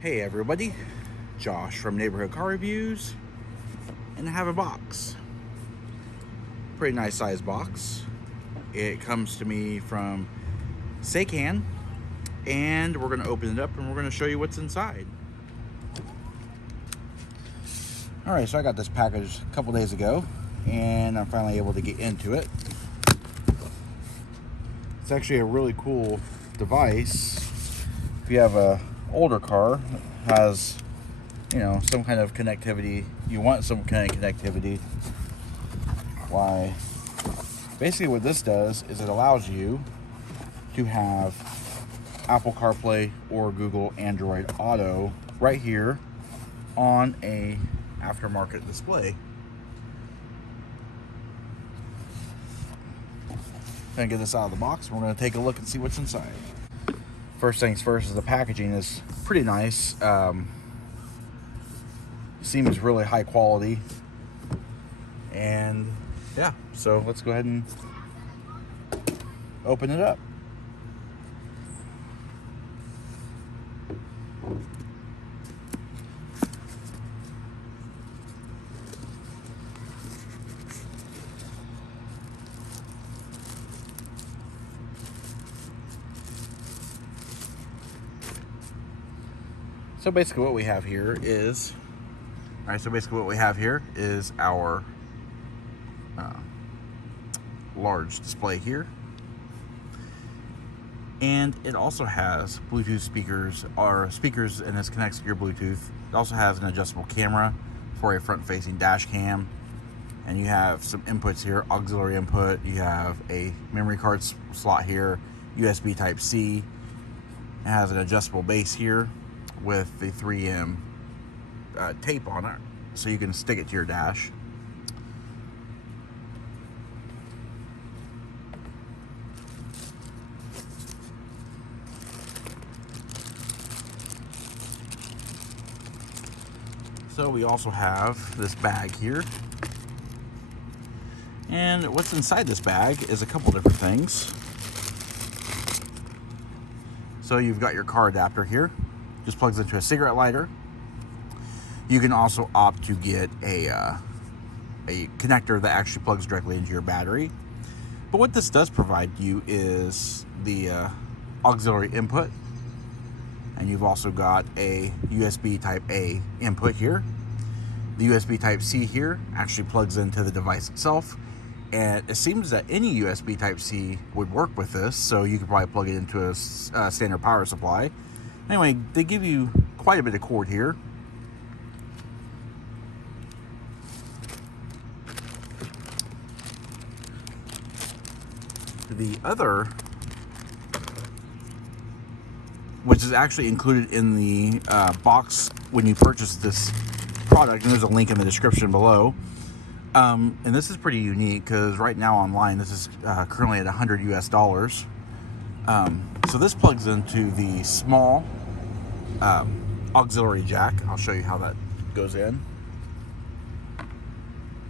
Hey everybody, Josh from Neighborhood Car Reviews, and I have a box. Pretty nice size box. It comes to me from Seicane, and we're going to open it up and we're going to show you what's inside. Alright, so I got this package a couple days ago, and I'm finally able to get into it. It's actually a really cool device. If you have a older car that has, some kind of connectivity, you want some kind of connectivity, why, basically what this does is it allows you to have Apple CarPlay or Google Android Auto right here on a aftermarket display. Gonna get this out of the box and we're gonna take a look and see what's inside. First things first is the packaging is pretty nice. Seems really high quality. And yeah, so let's go ahead and open it up. So basically what we have here is, our large display here. And it also has Bluetooth speakers, and this connects to your Bluetooth. It also has an adjustable camera for a front-facing dash cam. And you have some inputs here, auxiliary input. You have a memory card slot here, USB Type-C. It has an adjustable base here with the 3M tape on it, so you can stick it to your dash. So we also have this bag here. And what's inside this bag is a couple different things. So you've got your car adapter here. Just plugs into a cigarette lighter. You can also opt to get a connector that actually plugs directly into your battery. But what this does provide you is the auxiliary input. And you've also got a USB Type-A input here. The USB Type-C here actually plugs into the device itself. And it seems that any USB Type-C would work with this, so you could probably plug it into a standard power supply. Anyway, they give you quite a bit of cord here. The other, which is actually included in the box when you purchase this product, and there's a link in the description below. And this is pretty unique because right now online this is currently at $100 US. So this plugs into the small auxiliary jack. I'll show you how that goes in.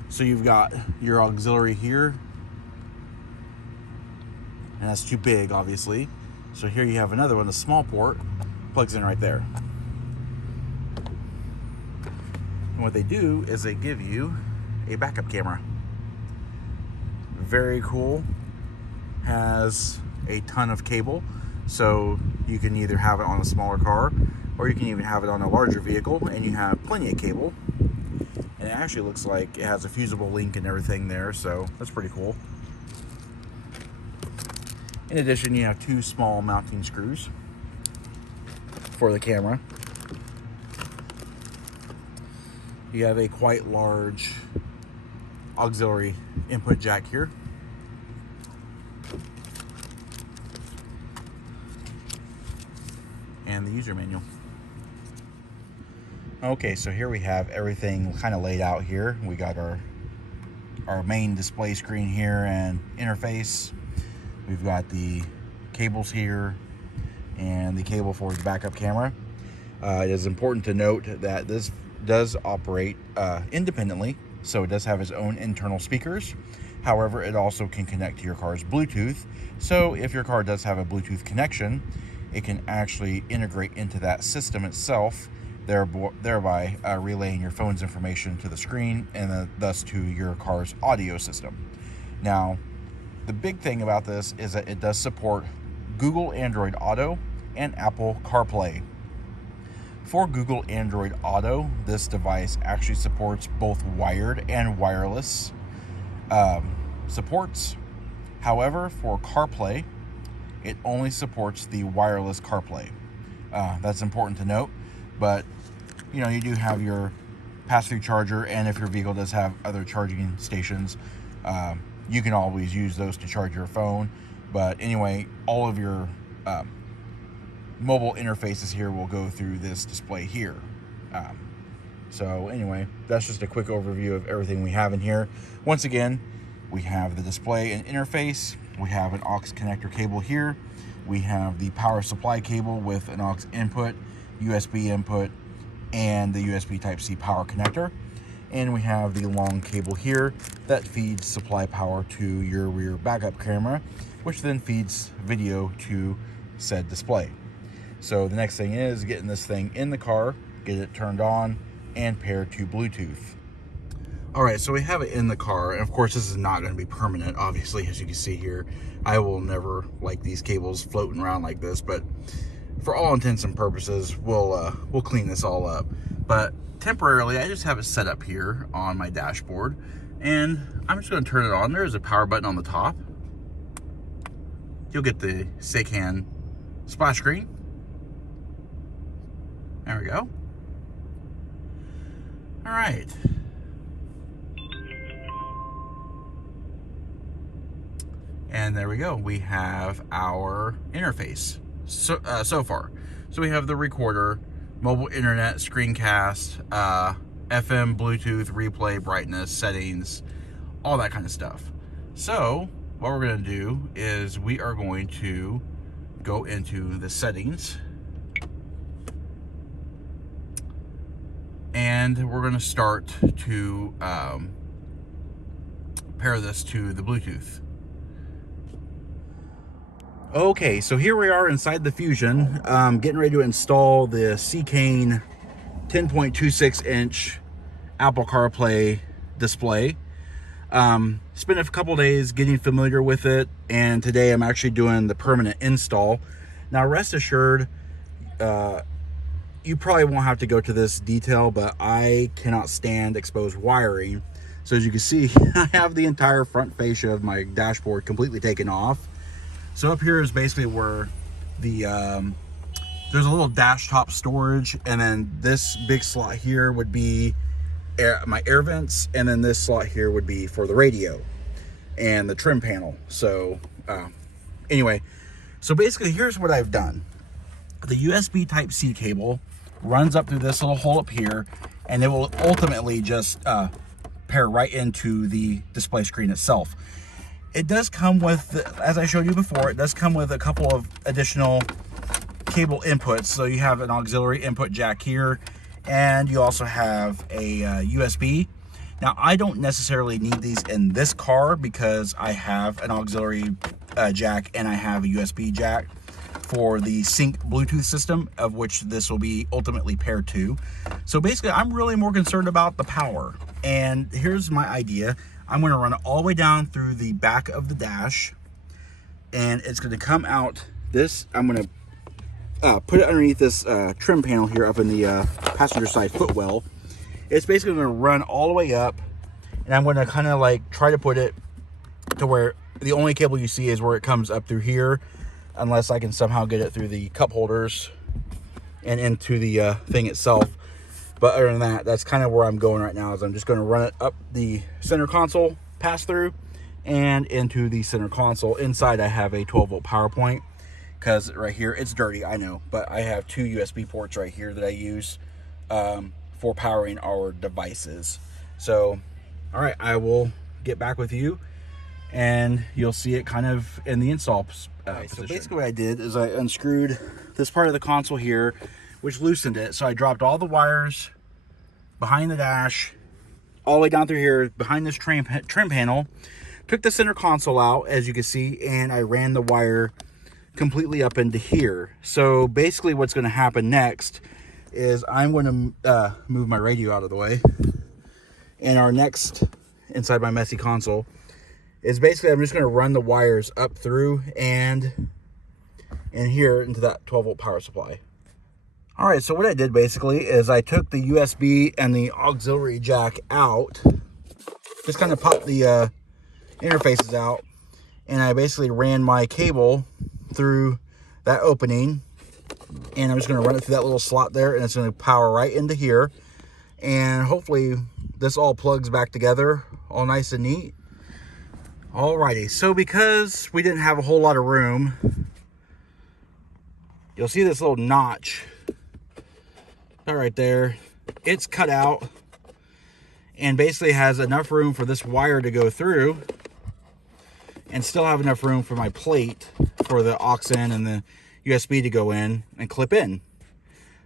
So you've got your auxiliary here, and that's too big, obviously. So here you have another one, the small port, plugs in right there. And what they do is they give you a backup camera. Very cool. Has a ton of cable, so you can either have it on a smaller car or you can even have it on a larger vehicle, and you have plenty of cable. And it actually looks like it has a fusible link and everything there, so that's pretty cool. In addition, you have two small mounting screws for the camera. You have a quite large auxiliary input jack here. And the user manual. Okay, so here we have everything kind of laid out here. We got our main display screen here and interface. We've got the cables here and the cable for the backup camera. It is important to note that this does operate independently, so it does have its own internal speakers. However, it also can connect to your car's Bluetooth. So if your car does have a Bluetooth connection, it can actually integrate into that system itself, thereby relaying your phone's information to the screen and thus to your car's audio system. Now, the big thing about this is that it does support Google Android Auto and Apple CarPlay. For Google Android Auto, this device actually supports both wired and wireless supports. However, for CarPlay, it only supports the wireless CarPlay. That's important to note, but you know, you do have your pass-through charger, and if your vehicle does have other charging stations, you can always use those to charge your phone. But anyway, all of your mobile interfaces here will go through this display here. So anyway, that's just a quick overview of everything we have in here. Once again, we have the display and interface. We have an aux connector cable here. We have the power supply cable with an aux input, USB input, and the USB Type-C power connector. And we have the long cable here that feeds supply power to your rear backup camera, which then feeds video to said display. So the next thing is getting this thing in the car, get it turned on, and paired to Bluetooth. All right, so we have it in the car, and of course this is not going to be permanent, obviously, as you can see here. I will never like these cables floating around like this, but for all intents and purposes, we'll clean this all up. But temporarily, I just have it set up here on my dashboard, and I'm just going to turn it on. There's a power button on the top. You'll get the Seicane splash screen. There we go. All right. And there we go. We have our interface so far. So we have the recorder, mobile internet, screencast, FM, Bluetooth, replay, brightness, settings, all that kind of stuff. So what we're going to do is we are going to go into the settings, and we're going to start to pair this to the Bluetooth. Okay, so here we are inside the Fusion, getting ready to install the Seicane 10.26 inch Apple CarPlay display. Spent a couple days getting familiar with it, and today I'm actually doing the permanent install. Now rest assured, you probably won't have to go to this detail, but I cannot stand exposed wiring. So as you can see, I have the entire front fascia of my dashboard completely taken off. So up here is basically where the there's a little dash top storage, and then this big slot here would be my air vents, and then this slot here would be for the radio and the trim panel. So anyway, so basically here's what I've done. The USB Type-C cable runs up through this little hole up here, and it will ultimately just pair right into the display screen itself. It does come with, as I showed you before, it does come with a couple of additional cable inputs. So you have an auxiliary input jack here, and you also have a USB. Now, I don't necessarily need these in this car because I have an auxiliary jack and I have a USB jack for the sync Bluetooth system, of which this will be ultimately paired to. So basically, I'm really more concerned about the power. And here's my idea. I'm going to run it all the way down through the back of the dash, and it's going to come out this. I'm going to put it underneath this trim panel here up in the passenger side footwell. It's basically going to run all the way up, and I'm going to kind of like try to put it to where the only cable you see is where it comes up through here, unless I can somehow get it through the cup holders and into the thing itself. But other than that, that's kind of where I'm going right now, is I'm just going to run it up the center console, pass through, and into the center console. Inside, I have a 12-volt power point, because right here, it's dirty, I know, but I have two USB ports right here that I use for powering our devices. So, all right, I will get back with you, and you'll see it kind of in the install position. So basically what I did is I unscrewed this part of the console here, which loosened it. So I dropped all the wires behind the dash, all the way down through here, behind this trim panel, took the center console out, as you can see, and I ran the wire completely up into here. So basically what's going to happen next is I'm going to move my radio out of the way. And our next, inside my messy console, is basically I'm just going to run the wires up through and in here into that 12-volt power supply. All right, so what I did basically is I took the USB and the auxiliary jack out, just kind of popped the interfaces out, and I basically ran my cable through that opening, and I'm just going to run it through that little slot there, and it's going to power right into here, and hopefully this all plugs back together all nice and neat. Alrighty, so because we didn't have a whole lot of room, you'll see this little notch right there. It's cut out and basically has enough room for this wire to go through and still have enough room for my plate for the aux in and the USB to go in and clip in.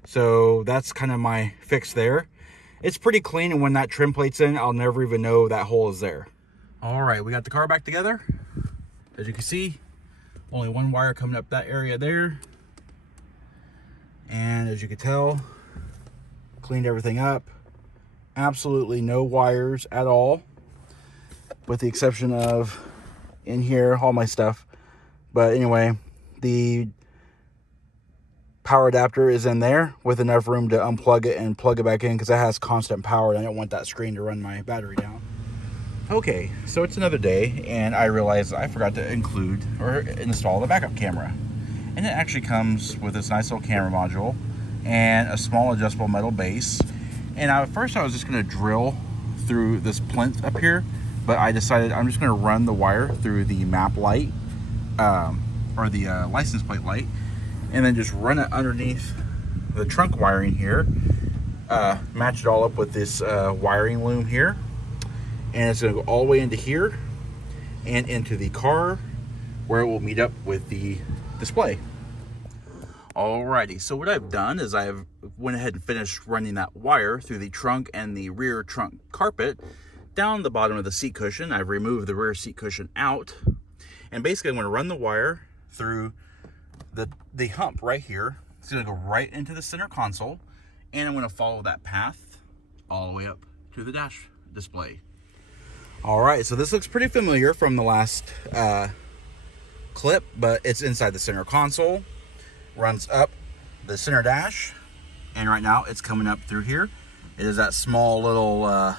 So that's kind of my fix there. It's pretty clean, and when that trim plate's in, I'll never even know that hole is there. All right, we got the car back together. As you can see, only one wire coming up that area there. And as you can tell, cleaned everything up. Absolutely no wires at all, with the exception of in here, all my stuff. But anyway, the power adapter is in there with enough room to unplug it and plug it back in because it has constant power and I don't want that screen to run my battery down. Okay, so it's another day and I realized I forgot to include or install the backup camera. And it actually comes with this nice little camera module and a small adjustable metal base. And at first I was just going to drill through this plinth up here, but I decided I'm just going to run the wire through the map light or the license plate light, and then just run it underneath the trunk wiring here, match it all up with this wiring loom here, and it's going to go all the way into here and into the car where it will meet up with the display. Alrighty, so what I've done is I've went ahead and finished running that wire through the trunk and the rear trunk carpet down the bottom of the seat cushion. I've removed the rear seat cushion out, and basically I'm going to run the wire through the hump right here. It's going to go right into the center console, and I'm going to follow that path all the way up to the dash display. Alright, so this looks pretty familiar from the last clip, but it's inside the center console. Runs up the center dash, and right now it's coming up through here. It is that small little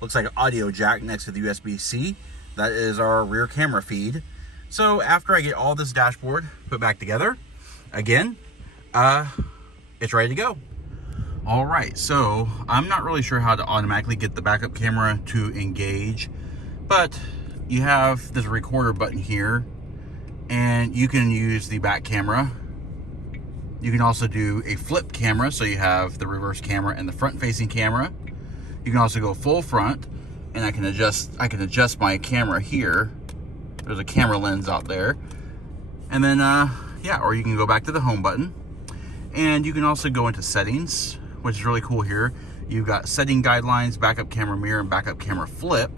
looks like an audio jack next to the USB-C. That is our rear camera feed. So after I get all this dashboard put back together again, it's ready to go. All right, so I'm not really sure how to automatically get the backup camera to engage, but you have this recorder button here, and you can use the back camera. You can also do a flip camera, so you have the reverse camera and the front facing camera. You can also go full front, and I can adjust my camera here. There's a camera lens out there. And then yeah, or you can go back to the home button. And you can also go into settings, which is really cool here. You've got setting guidelines, backup camera mirror, and backup camera flip.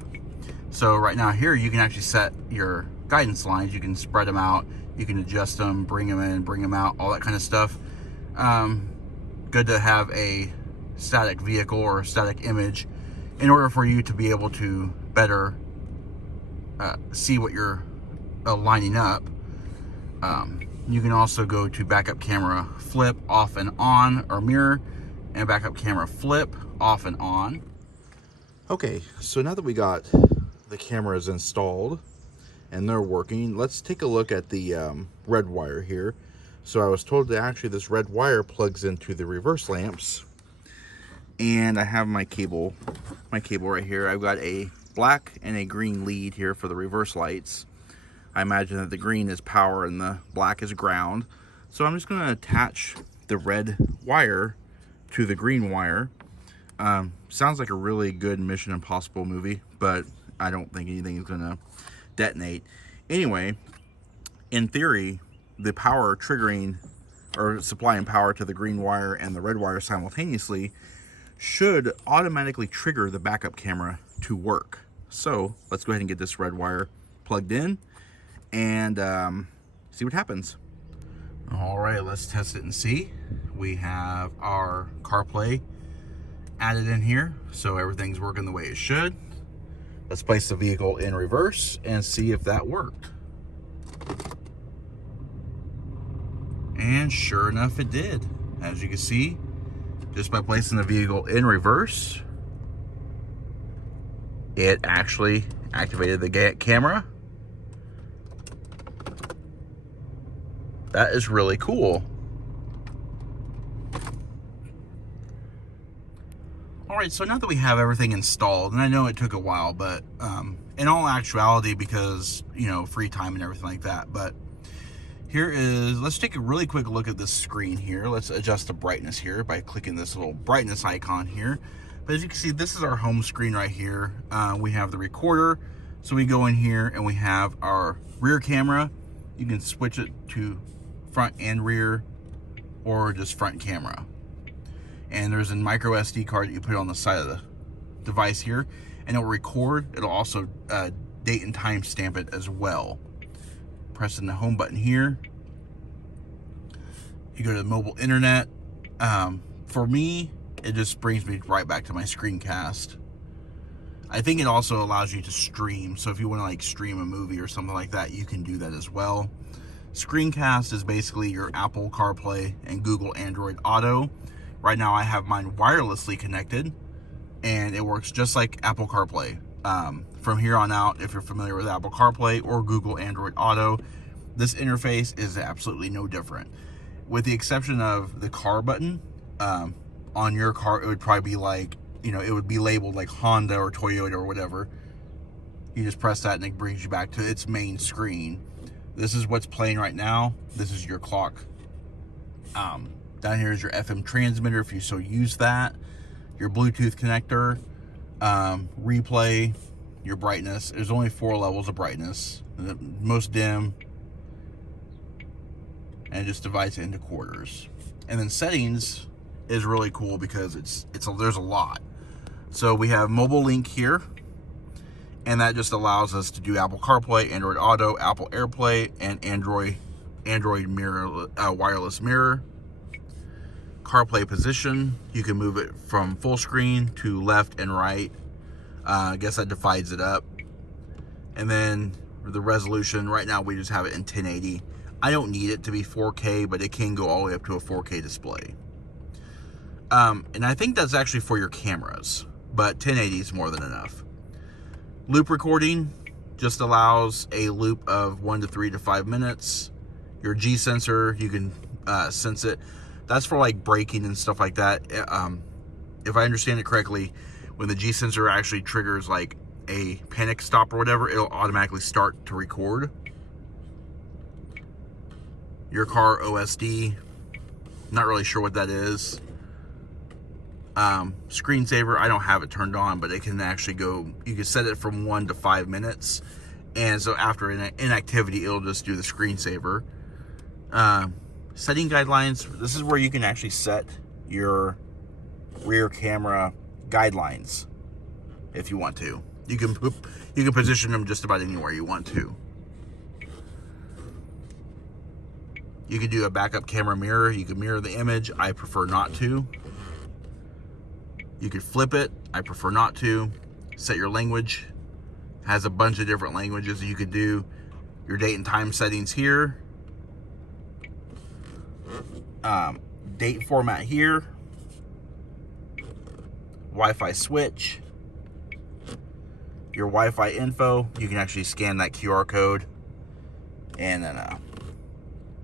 So right now here you can actually set your guidance lines. You can spread them out. You can adjust them, bring them in, bring them out, all that kind of stuff. Good to have a static vehicle or a static image in order for you to be able to better see what you're lining up. You can also go to backup camera flip off and on, or mirror, and backup camera flip off and on. Okay, so now that we got the cameras installed and they're working, let's take a look at the red wire here. So I was told that actually this red wire plugs into the reverse lamps, and I have my cable right here. I've got a black and a green lead here for the reverse lights. I imagine that the green is power and the black is ground. So I'm just going to attach the red wire to the green wire. Sounds like a really good Mission Impossible movie, but I don't think anything is going to detonate. Anyway, in theory, the power triggering or supplying power to the green wire and the red wire simultaneously should automatically trigger the backup camera to work. So let's go ahead and get this red wire plugged in and see what happens. All right, let's test it and see. We have our CarPlay added in here, so everything's working the way it should. Let's place the vehicle in reverse and see if that worked. And sure enough, it did. As you can see, just by placing the vehicle in reverse, it actually activated the camera. That is really cool. All right, so now that we have everything installed, and I know it took a while, but in all actuality, because, you know, free time and everything like that, but here is, let's take a really quick look at this screen here. Let's adjust the brightness here by clicking this little brightness icon here. But as you can see, this is our home screen right here. We have the recorder. So we go in here and we have our rear camera. You can switch it to front and rear, or just front camera. And there's a micro SD card that you put on the side of the device here, and it'll record. It'll also date and time stamp it as well. Pressing the home button here, you go to the mobile internet. For me, it just brings me right back to my screencast. I think it also allows you to stream, so if you want to like stream a movie or something like that, you can do that as well. Screencast is basically your Apple CarPlay and Google Android Auto. Right now I have mine wirelessly connected, and it works just like Apple CarPlay. From here on out, if you're familiar with Apple CarPlay or Google Android Auto, this interface is absolutely no different. With the exception of the car button, on your car, it would probably be like, you know, it would be labeled like Honda or Toyota or whatever. You just press that and it brings you back to its main screen. This is what's playing right now. This is your clock. Down here is your FM transmitter if you so use that. Your Bluetooth connector, replay, your brightness. There's only 4 levels of brightness. The most dim, and it just divides it into quarters. And then settings is really cool because there's a lot. So we have mobile link here, and that just allows us to do Apple CarPlay, Android Auto, Apple AirPlay, and Android mirror, wireless mirror. CarPlay position, you can move it from full screen to left and right. I guess that divides it up. And then the resolution, right now we just have it in 1080. I don't need it to be 4K, but it can go all the way up to a 4K display. And I think that's actually for your cameras, but 1080 is more than enough. Loop recording just allows a loop of 1 to 3 to 5 minutes. Your G sensor, you can sense it. That's for like braking and stuff like that. If I understand it correctly, when the G sensor actually triggers like a panic stop or whatever, it'll automatically start to record. Your car OSD, not really sure what that is. Screensaver, I don't have it turned on, but it can actually go, you can set it from 1 to 5 minutes. And so after inactivity, it'll just do the screensaver. Setting guidelines, this is where you can actually set your rear camera guidelines if you want to. You can position them just about anywhere you want to. You can do a backup camera mirror. You can mirror the image. I prefer not to. You could flip it. I prefer not to. Set your language. Has a bunch of different languages that you could do. Your date and time settings here. Date format here. Wi-Fi switch. Your Wi-Fi info. You can actually scan that QR code. And then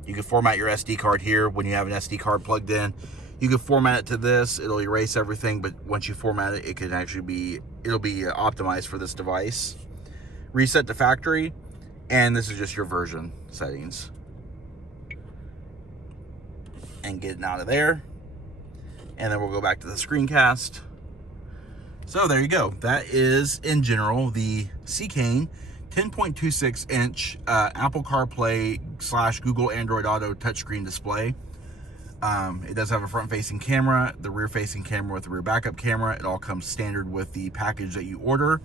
you can format your SD card here when you have an SD card plugged in. You can format it to this. It'll erase everything, but once you format it, it can actually be, it'll be optimized for this device. Reset to factory, and this is just your version settings. And getting out of there. And then we'll go back to the screencast. So there you go. That is, in general, the Seicane 10.26 inch Apple CarPlay / Google Android Auto touchscreen display. It does have a front-facing camera, the rear-facing camera with the rear backup camera. It all comes standard with the package that you order.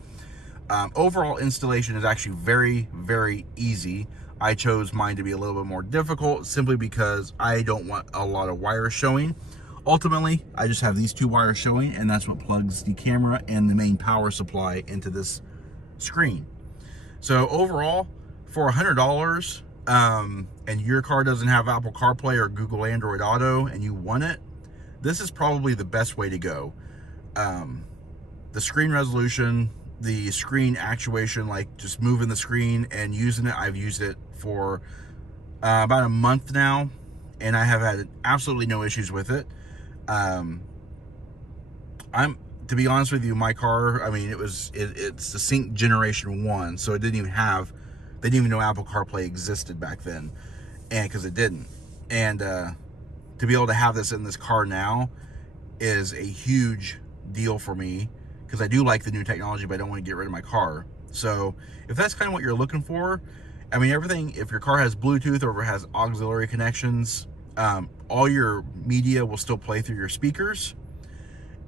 Overall installation is actually very, very easy. I chose mine to be a little bit more difficult simply because I don't want a lot of wires showing. Ultimately, I just have these 2 wires showing, and that's what plugs the camera and the main power supply into this screen. So overall, for $100, and your car doesn't have Apple CarPlay or Google Android Auto, and you want it, this is probably the best way to go. The screen resolution, the screen actuation, like just moving the screen and using it, I've used it for about a month now, and I have had absolutely no issues with it. To be honest with you, my car, I mean, it's the Sync Generation 1, so they didn't even know Apple CarPlay existed back then, and because it didn't. And to be able to have this in this car now is a huge deal for me, because I do like the new technology, but I don't want to get rid of my car. So if that's kind of what you're looking for, I mean, everything, if your car has Bluetooth or has auxiliary connections, all your media will still play through your speakers,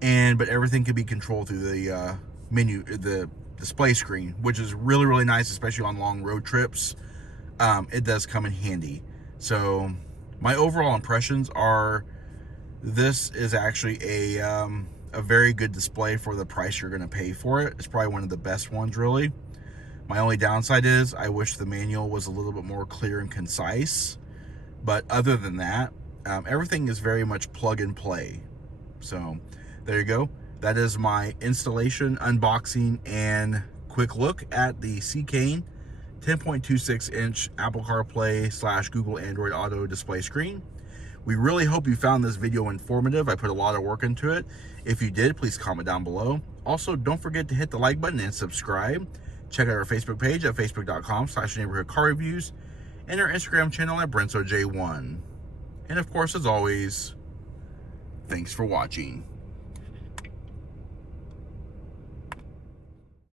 but everything can be controlled through the menu, the display screen, which is really, really nice, especially on long road trips. It does come in handy. So my overall impressions are, this is actually a very good display for the price you're going to pay for it. It's probably one of the best ones, really. My only downside is I wish the manual was a little bit more clear and concise. But other than that, everything is very much plug and play. So there you go. That is my installation, unboxing, and quick look at the Seicane 10.26-inch Apple CarPlay / Google Android Auto display screen. We really hope you found this video informative. I put a lot of work into it. If you did, please comment down below. Also, don't forget to hit the like button and subscribe. Check out our Facebook page at facebook.com/neighborhoodcarreviews and our Instagram channel at BrensoJ1. And of course, as always, thanks for watching.